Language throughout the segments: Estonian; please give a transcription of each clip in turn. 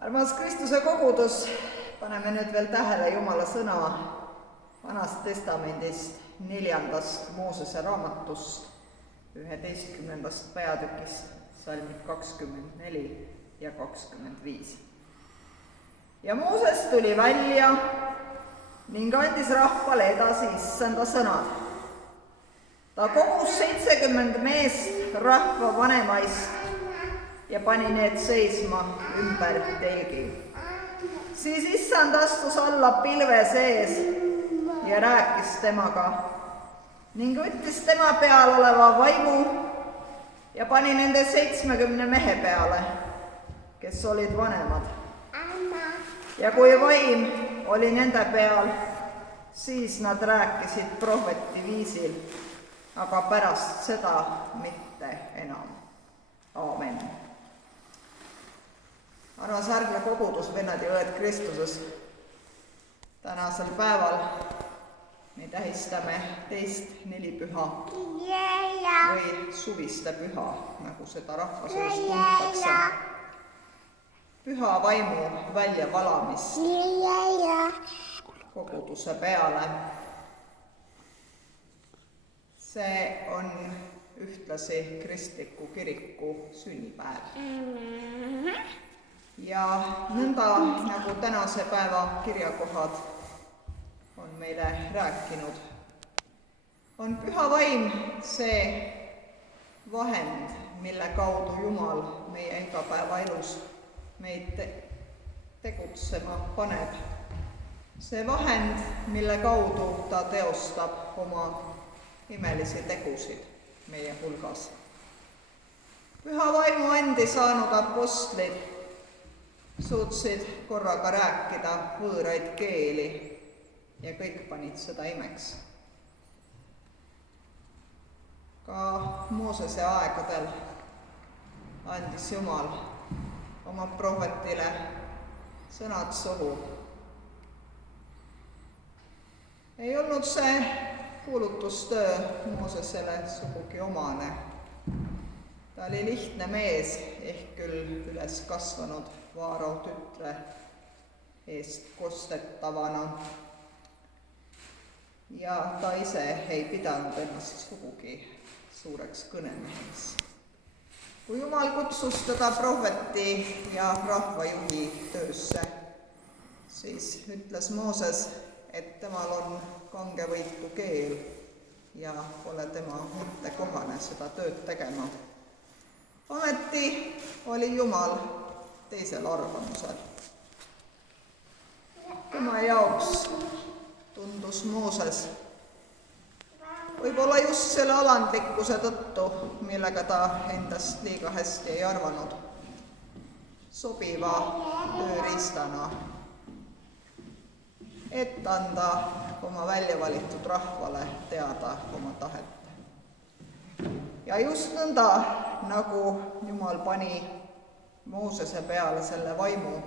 Armas Kristuse kogudus, paneme nüüd veel tähele Jumala sõna Vanast Testamendist 4. Moosese raamatust 11. peatükist, salmid 24 ja 25. Ja Mooses tuli välja ning andis rahvale edasi issanda sõnad. Ta kogus 70 meest rahva vanemaist ja pani need seisma ümber telgi. Siis issand astus alla pilve sees ja rääkis temaga ning võttis tema peal oleva vaimu ja pani nende 70 mehe peale, kes olid vanemad. Ja kui vaim oli nende peal, siis nad rääkisid prohveti viisil, aga pärast seda mitte enam. Aamen. Armas ärgle kogudus, vennad ja õed Kristuses, tänasel päeval me tähistame teist nelipüha või suviste püha, nagu seda rahvasuus tuntakse. Püha vaimu väljavalamist koguduse peale. See on ühtlasi kristliku kiriku sünnipäev. Ja nõnda, nagu tänase päeva kirjakohad on meile rääkinud, on püha vaim see vahend, mille kaudu Jumal meie igapäevaelus meid tegutsema paneb. See vahend, mille kaudu ta teostab oma imelisi tegusid meie hulgas. Püha vaimu andi saanud apostlid suutsid korraga rääkida võõraid keeli ja kõik panid seda imeks. Ka Moosese aegadel andis Jumal oma prohvetile sõnad suhu. Ei olnud see kuulutustöö Moosesele sugugi omane. Ta oli lihtne mees, ehk küll üles kasvanud Vaaro tütre eest kostetavana. Ja ta ise ei pidanud ennast sugugi suureks kõnemeheks. Kui Jumal kutsus teda prohveti ja rahvajuhi töösse, siis ütles Mooses, et temal on kangevõitu keel ja pole tema mõttekohane seda tööd tegema. Ometi oli Jumal teisel arvamusel. Tema jaoks tundus Mooses võib-olla just selle alandlikkuse tõttu, millega ta endast liiga hästi ei arvanud, sobiva tööriistana, et anda oma väljavalitud rahvale teada oma tahet. Ja just nõnda, nagu Jumal pani Moosese peale selle vaimu,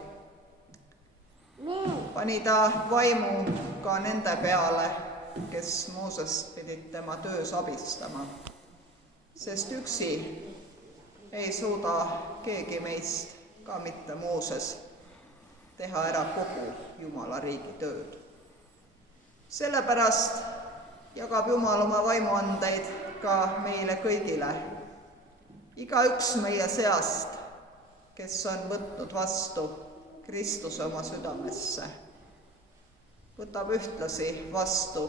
pani ta vaimu ka nende peale, kes Moosest pidid tema töös abistama, sest üksi ei suuda keegi meist, ka mitte Mooses, teha ära kogu Jumala riigi tööd. Sellepärast jagab Jumal oma vaimuandeid ka meile kõigile, igaüks meie seast, kes on võtnud vastu Kristuse oma südamesse, võtab ühtlasi vastu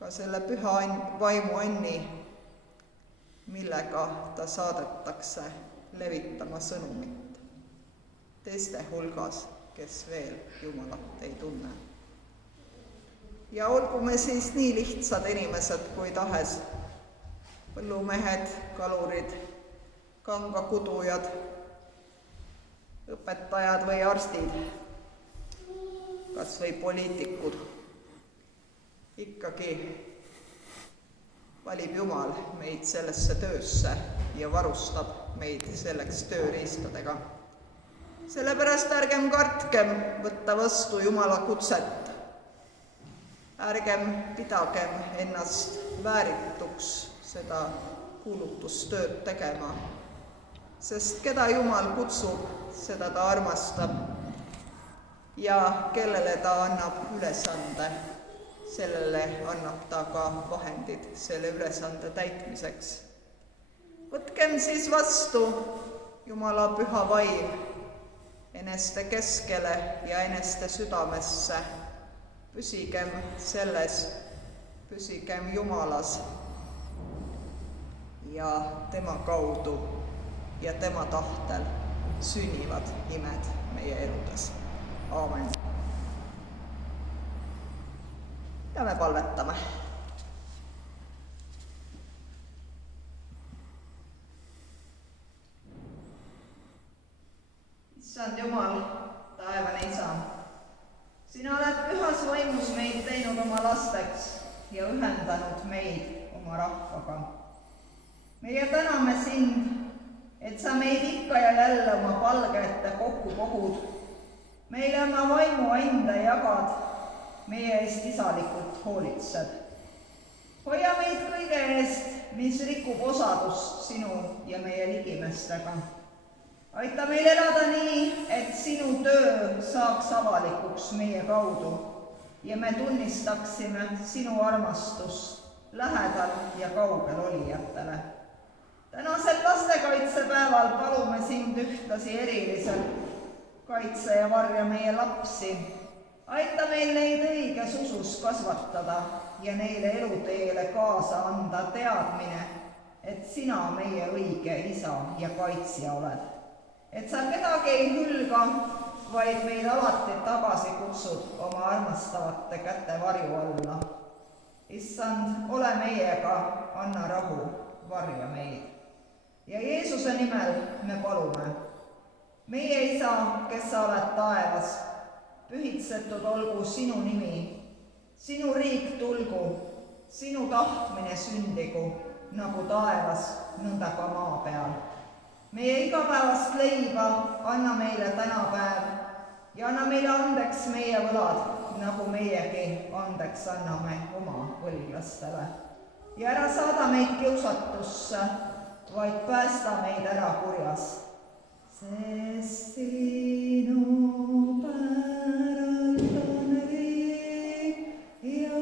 ka selle püha vaimu anni, millega ta saadetakse levitama sõnumit teiste hulgas, kes veel Jumalat ei tunne. Ja olgu me siis nii lihtsad inimesed kui tahes, põllumehed, kalurid, kangakudujad, õpetajad või arstid, kas või poliitikud, ikkagi valib Jumal meid sellesse töösse ja varustab meid selleks tööriistadega. Sellepärast ärgem kartkem võtta vastu Jumala kutset. Ärgem pidagem ennast väärituks seda kuulutustööd tegema, sest keda Jumal kutsub, seda ta armastab ja kellele ta annab ülesande, sellele annab ta ka vahendid selle ülesande täitmiseks. Võtkem siis vastu Jumala püha vaim eneste keskele ja eneste südamesse. Püsigem selles, püsigem Jumalas ja tema kaudu ja tema tahtel sünnivad imed meie eludes. Aamen. Ja me palvetame. Issand Jumal, taevane Isa, sina oled pühas vaimus meid teinud oma lasteks ja ühendanud meid oma rahvaga. Meie täname sind, et sa meid ikka ja jälle oma palge ette kokku kogud, meile oma vaimu ande jagad, meie eest isalikult hoolitsed. Hoia meid kõige eest, mis rikub osadust sinu ja meie ligimestega. Aita meil elada nii, et sinu töö saaks avalikuks meie kaudu ja me tunnistaksime sinu armastust lähedal ja kaugel olijatele. Tänasel lastekaitsepäeval palume sind ühtlasi eriliselt, kaitse ja varja meie lapsi. Aita meil neid õiges usus kasvatada ja neile eluteele kaasa anda teadmine, et sina meie õige isa ja kaitsja oled. Et sa kedagi ei hülga, vaid meid alati tagasi kutsud oma armastavate käte varju alla. Issand, ole meiega, anna rahu, varja meid. Ja Jeesuse nimel me palume. Meie Isa, kes sa oled taevas, pühitsetud olgu sinu nimi, sinu riik tulgu, sinu tahtmine sündigu, nagu taevas, nõnda ka maa peal. Meie igapäevast leiba anna meile tänapäev ja anna meile andeks meie võlad, nagu meiegi andeks anname oma võlglastele. Ja ära saada meid kiusatusse, vaid päästa meid ära kurjast. Sest sinu päralt on riik ja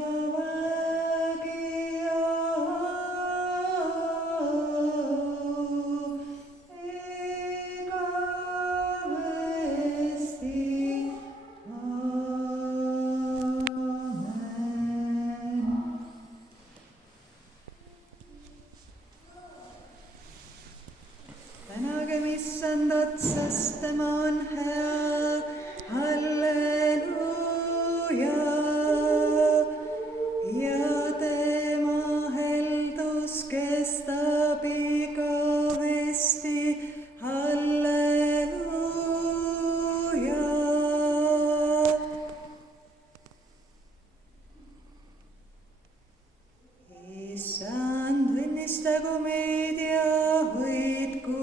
sest tema on hea, halleluuja, ja tema heldus kestab igavesti, halleluuja. Issand, õnnistagu meid ja hoidku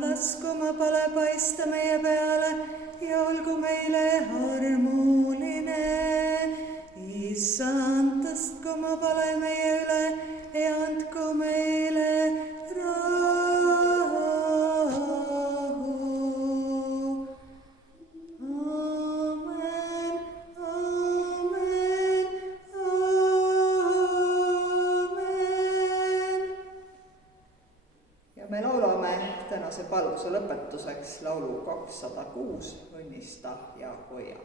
lasku oma pale paista meie peale ja olgu meile armuline. Issand, tõstku oma pale meie üle ja andku meile rahu. Aamen, aamen, aamen. Ja me laulame tänase paluse lõpetuseks laulu 206, Õnnista ja hoia.